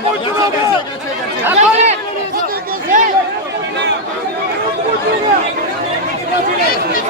Thank you. É!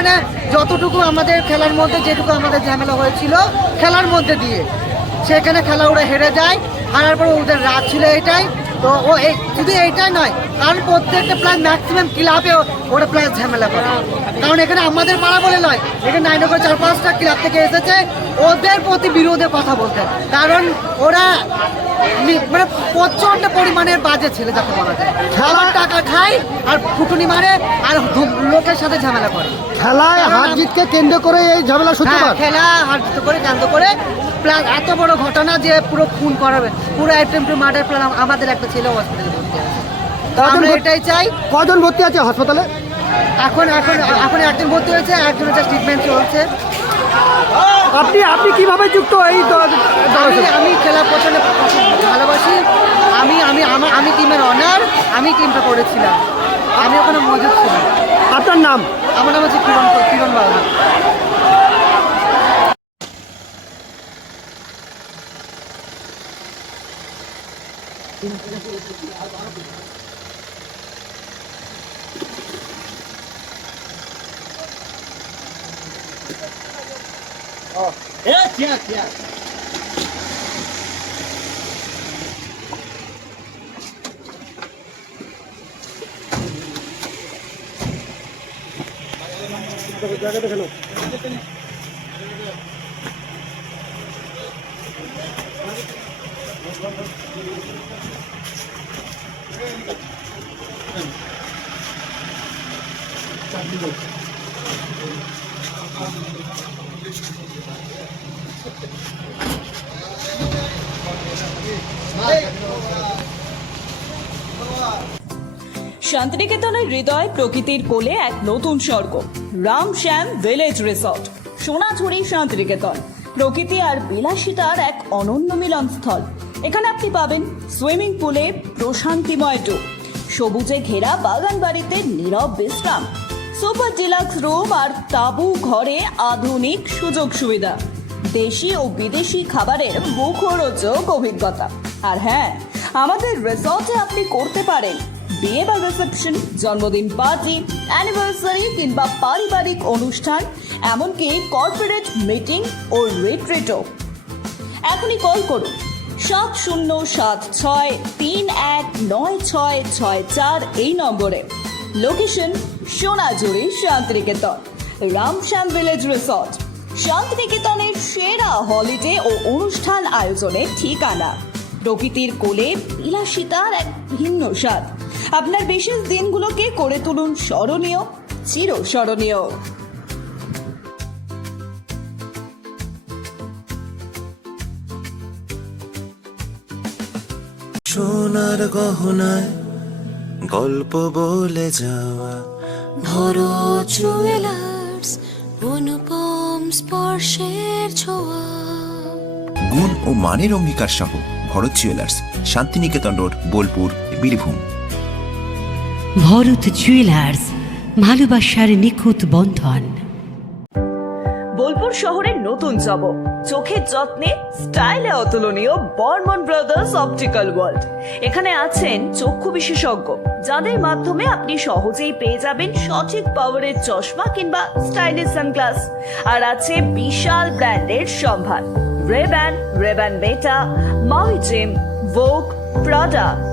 ওইখানে যতটুকু আমাদের খেলার মধ্যে, যেটুকু আমাদের ঝামেলা হয়েছিল খেলার মধ্যে দিয়ে। সেখানে খেলা ওরা হেরে যায়, হারার পর ওদের রাত ছিল এটাই তো ও এই, শুধু এইটাই নয়, কারণ প্রত্যেকটা প্রায় ম্যাক্সিমাম ক্লাবে ওরা প্রায় ঝামেলা করে। কারণ এখানে আমাদের পাড়া বলে নয়, এখানে নাইন করে চার পাঁচটা ক্লাব থেকে এসেছে, ওদের প্রতি বিরোধে কথা বলতে। কারণ ওরা মানে প্রচণ্ড পরিমাণের বাজে ছেলে যাকে বলা যায়। খাবার টাকা খায় আর ফুটুনি মারে আর লোকের সাথে ঝামেলা করে। খেলায় হার জিতকে কেন্দ্র করে এই ঝামেলা হ্যাঁ, সূত্রপাত খেলা হার জিত করে কেন্দ্র করে। প্লাস এত বড় ঘটনা যে পুরো খুন করাবে পুরো আইটেম টু মার্ডার প্ল্যান আমাদের একটা ছেলে হসপিটালে ভর্তি আছে আমরা এটাই চাই। কজন ভর্তি আছে হাসপাতালে এখন এখন এখন একজন ভর্তি হয়েছে একজনের যা ট্রিটমেন্ট চলছে। আপনি আপনি কীভাবে যুক্ত এই দ- দলের আমি সাথে? আমি খেলা প্রচণ্ড ভালোবাসি আমি আমি আমার আমি টিমের অনার আমি টিমটা করেছিলাম। আমি ওখানে মজুদ ছিলাম। আপনার নাম? আমার নাম হচ্ছে কিরণ কিরণ বাবু জায়গাটা খেলো Hey! শান্তিনিকেতনের হৃদয় প্রকৃতির কোলে এক নতুন স্বর্গ রাম শ্যাম ভিলেজ রিসর্ট, সোনাঝুরি শান্তিনিকেতন। প্রকৃতি আর বিলাসিতার এক অনন্য মিলন স্থল। এখানে আপনি পাবেন সুইমিং পুলে প্রশান্তিময় ডুব সবুজে ঘেরা বাগান বাড়িতে নীরব বিশ্রাম, সুপার ডিলাক্স রুম আর তাবু ঘরে আধুনিক সুযোগ সুবিধা, দেশি ও বিদেশি খাবারের মুখরোচক অভিজ্ঞতা। আর হ্যাঁ আমাদের রিসর্টে আপনি করতে পারেন বিয়ে বা রিসেপশন জন্মদিন পার্টি অ্যানিভার্সারি কিংবা পারিবারিক অনুষ্ঠান, এমনকি কর্পোরেট মিটিং ও রিট্রিটও এখনই কল করুন সাত শূন্য সাত ছয় তিন এক নয় ছয় ছয় চার এই নম্বরে। Location Sonajhuri Santiniketan, Ramshyam village resort শান্তিনিকেতনের সেরা হলিডে ও অনুষ্ঠান আয়োজনের ঠিকানা। প্রকৃতির কোলে বিলাসিতার এক ভিন্ন স্বাদ। আপনার বিশেষ দিনগুলোকে করে তুলুন স্মরণীয় চিরস্মরণীয় সোনার গহনায় গল্প বলে যাওয়া। ভরো জুয়েলার্স অনুপম স্পর্শের ছোঁয়া। গুণ ও মানের অঙ্গীকার সহ Bharat jewellers Santiniketan road Bolpur Birbhum. Bharat jewellers ভালোবাসার নিখুঁত বন্ধন। বোলপুর শহরের নতুন জব চোখের যত্নে স্টাইলে অতুলনীয় বর্মন ব্রাদার্স অপটিক্যাল ওয়ার্ল্ড এখানে আছেন চক্ষু বিশেষজ্ঞ, যাদের মাধ্যমে আপনি সহজেই পেয়ে যাবেন সঠিক পাওয়ারের চশমা কিংবা স্টাইলিশ সানগ্লাস আর আছে বিশাল ব্র্যান্ডের সম্ভার রেব্যান রেব্যান বেটা Maui Jim Vogue Prada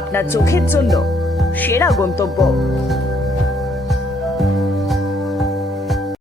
আপনার চোখের জন্য সেরা গন্তব্য।